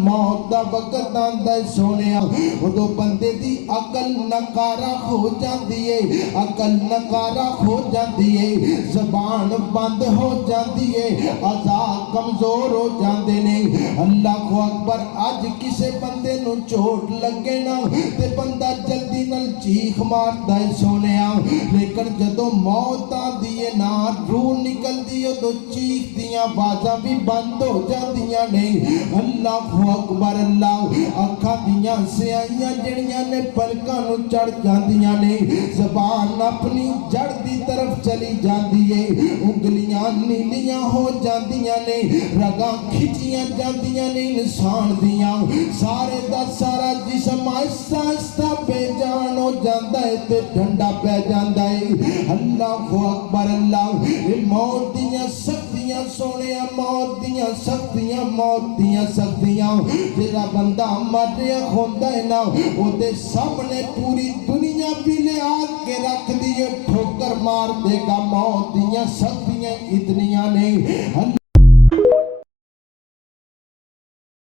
मौत दा वक्त आंदा है सोनिया, उदों बंदे दी अकल नकारा हो जाती है, अकल नकारा हो जाती है, जबान बंद हो जाती है, अज़ा कमजोर हो जाते ने। अल्लाह अकबर। अज किसे बंदे नूं चोट लगे ना ते बंदा जल्दी नाल चीख मारदा है सोनिया, लेकिन जदों मौत आंदी है ना रूह निकलदी है तो चीख दियां आवाज़ां भी बंद हो जांदियां ने। अल्लाह अकबर। अल्लाह। अखां दियां स्याहियां जिहड़ियां ने पलकां नूं चढ़ जांदियां ने, ज़बान अपनी जड़ दी तरफ चली जाती है, उंगलियां नीलियां हो जांदियां ने, रगां खिंचियां जांदियां ने इंसान दियां, सारे दा सारा जिस्म आहिस्ता आहिस्ता बेजान हो जाता है ते ठंडा पै जाता है। अल्लाह अकबर। अल्लाह। ये मौत दियां सख्तियां सोनिया, मौत दियां सख्तियां, मौत दियां सख्तियां। जेड़ा बंदा मरिया होंदा है ना ओदे सामने पूरी दुनिया भी लिया के रख दी, ठोकर मार देगा। मौत दियां सख्तियां इतनियां नहीं।